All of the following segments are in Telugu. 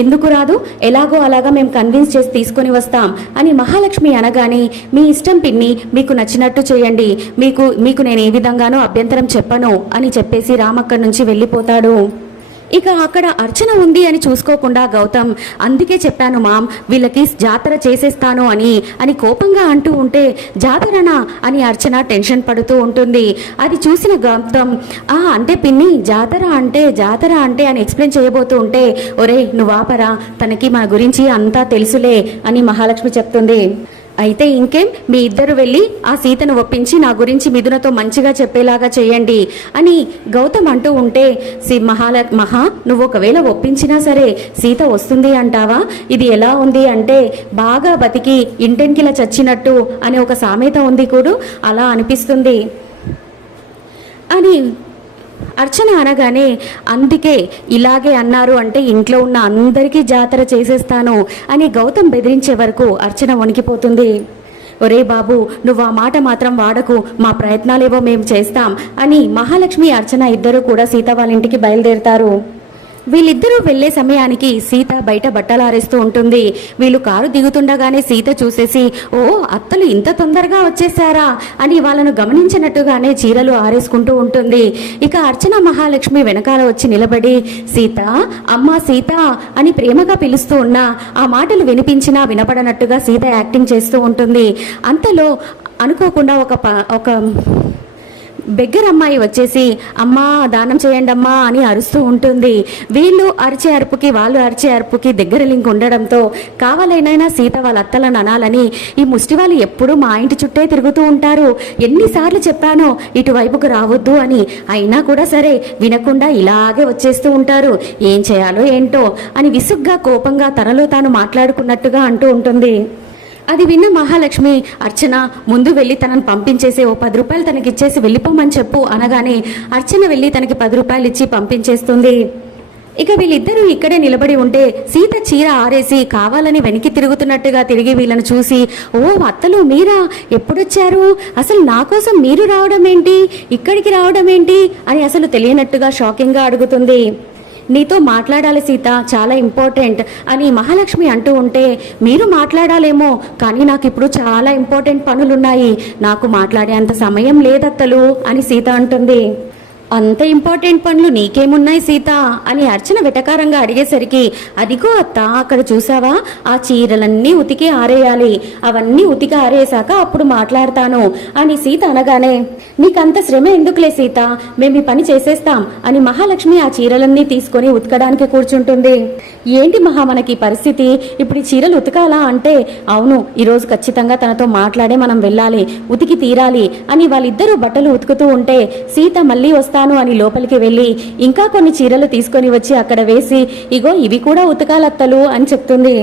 ఎందుకు రాదు? ఎలాగో అలాగా మేము కన్విన్స్ చేసి తీసుకొని వస్తాం అని మహాలక్ష్మి అనగానే మీ ఇష్టం పిన్ని మీకు నచ్చినట్టు చేయండి. మీకు మీకు నేను ఏ విధంగానూ అభ్యంతరం చెప్పను అని చెప్పేసి రామ్ అక్కడి నుంచి వెళ్ళిపోతాడు. ఇక అక్కడ అర్చన ఉంది అని చూసుకోకుండా గౌతమ్ అందుకే చెప్పాను మామ్ వీళ్ళకి జాతర చేసేస్తాను అని అని కోపంగా అంటూ ఉంటే జాతరనా? అని అర్చన టెన్షన్ పడుతూ ఉంటుంది. అది చూసిన గౌతమ్ ఆ అంటే పిన్ని జాతర అంటే జాతర అంటే అని ఎక్స్ప్లెయిన్ చేయబోతూ ఉంటే ఒరే నువ్వాపరా తనకి మన గురించి అంతా తెలుసులే అని మహాలక్ష్మి చెప్తుంది. అయితే ఇంకేం? మీ ఇద్దరు వెళ్ళి ఆ సీతను ఒప్పించి నా గురించి మిథునతో మంచిగా చెప్పేలాగా చేయండి అని గౌతమ్ అంటూ ఉంటే సి మహాల మహా నువ్వు ఒకవేళ ఒప్పించినా సరే సీత వస్తుంది అంటావా? ఇది ఎలా ఉంది అంటే బాగా బతికి ఇంటెన్కిలా చచ్చినట్టు అనే ఒక సామెత ఉంది కూడా అలా అనిపిస్తుంది అని అర్చన అనగానే అందుకే ఇలాగే అన్నారు అంటే ఇంట్లో ఉన్న అందరికీ జాతర చేసేస్తాను అని గౌతమ్ బెదిరించే వరకు అర్చన వణికిపోతుంది. ఒరే బాబు నువ్వు ఆ మాట మాత్రం వాడకు మా ప్రయత్నాలేవో మేము చేస్తాం అని మహాలక్ష్మి అర్చన ఇద్దరు కూడా సీత వాళ్ళ ఇంటికి బయలుదేరుతారు. వీళ్ళిద్దరూ వెళ్ళే సమయానికి సీత బయట బట్టలు ఆరేస్తూ ఉంటుంది. వీళ్ళు కారు దిగుతుండగానే సీత చూసేసి ఓ అత్తలు ఇంత తొందరగా వచ్చేసారా అని వాళ్ళను గమనించినట్టుగానే చీరలు ఆరేసుకుంటూ ఉంటుంది. ఇక అర్చన మహాలక్ష్మి వెనకాల వచ్చి నిలబడి సీత అమ్మా సీత అని ప్రేమగా పిలుస్తూ ఉన్నా ఆ మాటలు వినిపించినా వినపడనట్టుగా సీత యాక్టింగ్ చేస్తూ ఉంటుంది. అంతలో అనుకోకుండా ఒక ప- ఒక బెగ్గర్ అమ్మాయి వచ్చేసి అమ్మా దానం చేయండి అమ్మా అని అరుస్తూ ఉంటుంది. వీళ్ళు అరిచే అరుపుకి వాళ్ళు అరిచే అరుపుకి దగ్గర లింక్ ఉండడంతో కావాలైనా సీత వాళ్ళ అత్తలను అనాలని ఈ ముష్టి వాళ్ళు ఎప్పుడూ మా ఇంటి చుట్టే తిరుగుతూ ఉంటారు. ఎన్నిసార్లు చెప్పానో ఇటువైపుకు రావద్దు అని. అయినా కూడా సరే వినకుండా ఇలాగే వచ్చేస్తూ ఉంటారు. ఏం చేయాలో ఏంటో అని విసుగ్గా కోపంగా తనలో తాను మాట్లాడుకున్నట్టుగా అంటూ ఉంటుంది. అది విన్న మహాలక్ష్మి అర్చన ముందు వెళ్ళి తనను పంపించేసి ఓ పది రూపాయలు తనకి ఇచ్చేసి వెళ్ళిపోమని చెప్పు అనగానే అర్చన వెళ్ళి తనకి పది రూపాయలు ఇచ్చి పంపించేస్తుంది. ఇక వీళ్ళిద్దరూ ఇక్కడే నిలబడి ఉంటే సీత చీర ఆరేసి కావాలని వెనక్కి తిరుగుతున్నట్టుగా తిరిగి వీళ్ళని చూసి ఓ అత్తలు మీరా ఎప్పుడొచ్చారు? అసలు నా కోసం మీరు రావడం ఏంటి ఇక్కడికి రావడం ఏంటి అని అసలు తెలియనట్టుగా షాకింగ్గా అడుగుతుంది. నీతో మాట్లాడాలి సీత చాలా ఇంపార్టెంట్ అని మహాలక్ష్మి అంటూ ఉంటే మీరు మాట్లాడాలేమో కానీ నాకు ఇప్పుడు చాలా ఇంపార్టెంట్ పనులున్నాయి. నాకు మాట్లాడేంత సమయం లేదత్తలు అని సీత అంటుంది. అంత ఇంపార్టెంట్ పనులు నీకేమున్నాయి సీత? అని అర్చన వెటకారంగా అడిగేసరికి అదిగో అత్త అక్కడ చూసావా ఆ చీరలన్నీ ఉతికి ఆరేయాలి. అవన్నీ ఉతికి ఆరేసాక అప్పుడు మాట్లాడతాను అని సీత అనగానే నీకంత శ్రమ ఎందుకులే సీత? మేము ఈ పని చేసేస్తాం అని మహాలక్ష్మి ఆ చీరలన్నీ తీసుకొని ఉతకడానికి కూర్చుంటుంది. ఏంటి మహా మనకి పరిస్థితి? ఇప్పుడు ఈ చీరలు ఉతకాలా అంటే అవును ఈరోజు ఖచ్చితంగా తనతో మాట్లాడే మనం వెళ్ళాలి ఉతికి తీరాలి అని వాళ్ళిద్దరూ బట్టలు ఉతుకుతూ ఉంటే సీత మళ్ళీ వస్తా ఉతుకుతాను అని లోపలికి వెళ్ళి ఇంకా కొన్ని చీరలు తీసుకొని వచ్చి అక్కడ వేసి ఇగో ఇవి కూడా ఉతకాలత్తలు అని చెప్తుంది.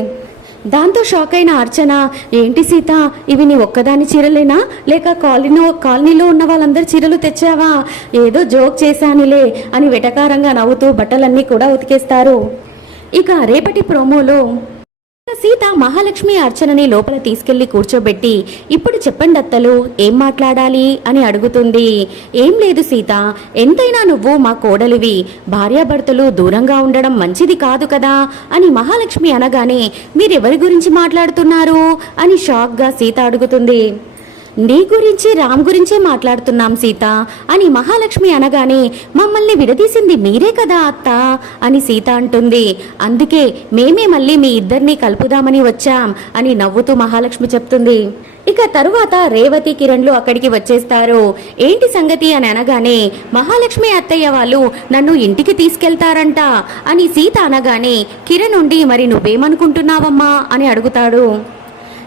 దాంతో షాక్ అయిన అర్చన ఏంటి సీత ఇవి నీ ఒక్కదాని చీరలేనా? లేక కాలనీలో కాలనీలో ఉన్న వాళ్ళందరి చీరలు తెచ్చావా? ఏదో జోక్ చేశానులే అని వెటకారంగా నవ్వుతూ బట్టలన్నీ కూడా ఉతికేస్తారు. ఇక రేపటి ప్రోమోలో సీత మహాలక్ష్మి అర్చనని లోపల తీసుకెళ్ళి కూర్చోబెట్టి ఇప్పుడు చెప్పండి అత్తలు ఏం మాట్లాడాలి? అని అడుగుతుంది. ఏం లేదు సీత ఎంతైనా నువ్వు మా కోడలివి. భార్యాభర్తలు దూరంగా ఉండడం మంచిది కాదు కదా అని మహాలక్ష్మి అనగానే మీరెవరి గురించి మాట్లాడుతున్నారు? అని షాక్గా సీత అడుగుతుంది. నీ గురించి రామ్ గురించే మాట్లాడుతున్నాం సీత అని మహాలక్ష్మి అనగానే మమ్మల్ని విడదీసింది మీరే కదా అత్త అని సీత అంటుంది. అందుకే మేమే మళ్ళీ మీ ఇద్దరిని కలుపుదామని వచ్చాం అని నవ్వుతూ మహాలక్ష్మి చెప్తుంది. ఇక తరువాత రేవతి కిరణ్లు అక్కడికి వచ్చేస్తారు. ఏంటి సంగతి అని అనగానే మహాలక్ష్మి అత్తయ్య వాళ్ళు నన్ను ఇంటికి తీసుకెళ్తారంట అని సీత అనగానే కిరణ్ ఉండి మరి నువ్వేమనుకుంటున్నావమ్మా? అని అడుగుతాడు.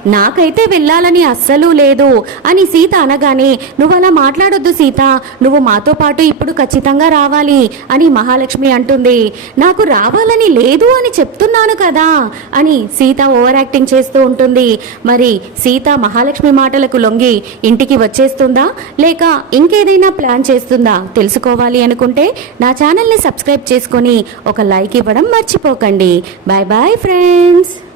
నాకైతే వెళ్ళాలని అస్సలు లేదు అని సీత అనగానే నువ్వు అలా మాట్లాడొద్దు సీత నువ్వు మాతో పాటు ఇప్పుడు ఖచ్చితంగా రావాలి అని మహాలక్ష్మి అంటుంది. నాకు రావాలని లేదు అని చెప్తున్నాను కదా అని సీత ఓవర్ యాక్టింగ్ చేస్తూ ఉంటుంది. మరి సీత మహాలక్ష్మి మాటలకు లొంగి ఇంటికి వచ్చేస్తుందా? లేక ఇంకేదైనా ప్లాన్ చేస్తుందా? తెలుసుకోవాలి అనుకుంటే నా ఛానల్ని సబ్స్క్రైబ్ చేసుకొని ఒక లైక్ ఇవ్వడం మర్చిపోకండి. Bye bye friends.